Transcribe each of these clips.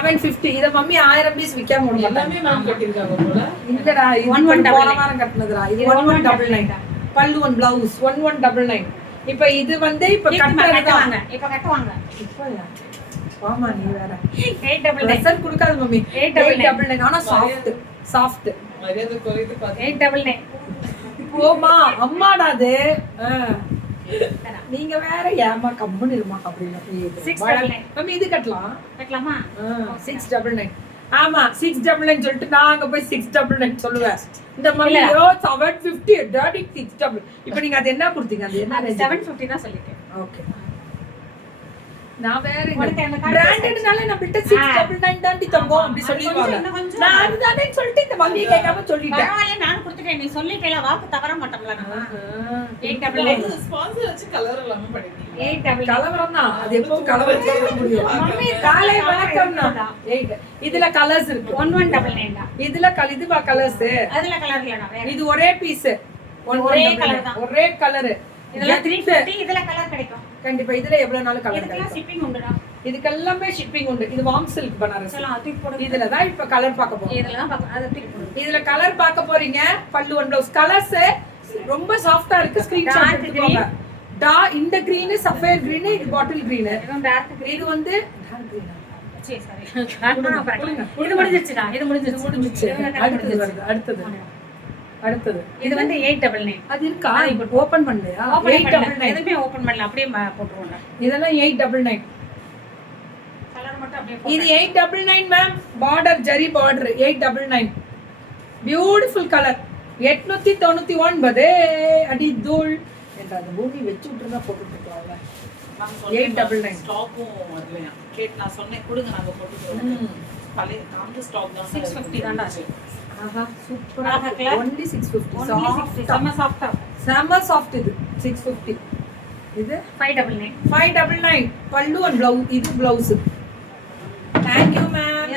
750. இத mummy 1000 piece விக்காம முடியும். எல்லாமே மேம் கட்டிருக்காங்க போல. இல்லடா, இது 1199 வாரம் கட்டனதுடா. இது 1199. பல்லு ஒன் பிளவுஸ் 1199. இப்போ இது வந்து இப்ப கட்டறதுங்க. இப்ப கட்டுவாங்க. இப்போயா? வாமா நீ வேற. 899. ரெசல் கொடுக்காத மம்மி. 899. ஆனா சாஃப்ட். மரியாதை குறைத்து பாத்து. 899. போமா அம்மாடா அது. நீங்க வேற ஏமா கம்முன்னு இருமா அப்படினா. 699. மம்மி இது கட்டலாம். கட்டலாமா? 699. ஆமா 699 சொல்லிட்டு நான் அங்க போய் 699 சொல்லுவேன். இந்த மம்மியோ 750 டாடி 699. இப்போ நீங்க அது என்ன கொடுத்தீங்க? அது என்ன? 750 தான் சொல்லிட்டேன். ஓகே. நான் வேற பிராண்டட்னால பிராண்டட்னால நம்மள்ட்ட 699 தாண்டி தங்கம் அப்படி சொல்லிடுவாங்க. நான் அதுதானே சொல்லிட்டு இந்த மம்மியை கேட்காம சொல்லிட்டேன். பரவாயில்லை, நானும் கொடுத்துட்டேன். நீ சொல்லிட்டேல, வாக்கு தவற மாட்டோம்ல நம்ம. 899. ஸ்பான்சர் வச்சு கலர் எல்லாமே பண்ணிட்டீங்க. 899. கலவரம் தான். அது எப்பவும் கலவரம் செய்ய முடியும். மம்மி காலை வணக்கம் தான். இதுல கலர்ஸ் இருக்கு. 1199 தான். இதுல இதுவா கலர்ஸ்? அதுல கலர் இல்லடா, வேற. இது ஒரே பீஸ். ஒரே கலர் தான். ஒரே கலர். இதுல 350. இதுல கலர் கிடைக்கும். கண்டிப்பா இதுல எவ்வளவு நாள் கலர் இதுக்கெல்லாம் கிடைக்கும்? ஷிப்பிங் உண்டுடா. இதுக்கெல்லாமே ஷிப்பிங் உண்டு. இது வார்ம் சில்க் பனாரஸ். சரி, அது தூக்கி போடு. இதுல தான் இப்ப கலர் பார்க்க போறோம். இதுல தான் பார்க்க, அது தூக்கி போடு. இதுல கலர் பார்க்க போறீங்க. பல்லு ஒன் பிளவுஸ் கலர்ஸ் ரொம்ப சாஃப்ட்டா இருக்கு. ஸ்கிரீன்ஷாட் எடுத்துக்கோங்க. இந்த கிரீன், சஃபயர் கிரீன், இது பாட்டில் கிரீன். இதுவும் டார்க் கிரீன். இது வந்து டார்க் கிரீன். சரி சரி. இது முடிஞ்சிருச்சுடா. இது முடிஞ்சிச்சு. அடுத்தது இது வந்து 899. அது இருக்கா? இப்போ ஓபன் பண்ணலையா? 899. எதுமே ஓபன் பண்ணல, அப்படியே போட்டுருவோம்டா. இதெல்லாம் 899. கலர் மட்டும் அப்படியே இது 899 ma'am. Border zari border 899. Beautiful colour. 899 அடி தூள் என்ற அந்த பூமி வெச்சு விட்டுறதா போட்டுட்டுருக்கலாம்ல. 899 ஸ்டாக்கும் வரலையா? நான் சொன்னேன் கொடுங்க நாங்க போட்டுக்கிறோம். பழைய காந்த ஸ்டாக் தான். 650 தான்டா அது. ஆஹா சூப்பரா இருக்கு. only 650. செம்ம சாஃப்ட்டா. செம்ம சாஃப்ட் இது 650. இது 599. 599. பல்லு அண்ட் பிளவுஸ். இது பிளவுஸ். Thank you ma'am.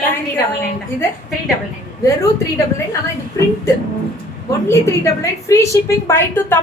இது 399. வெறும் 399. ஆனா இது print. only 399. free shipping by to Tamil.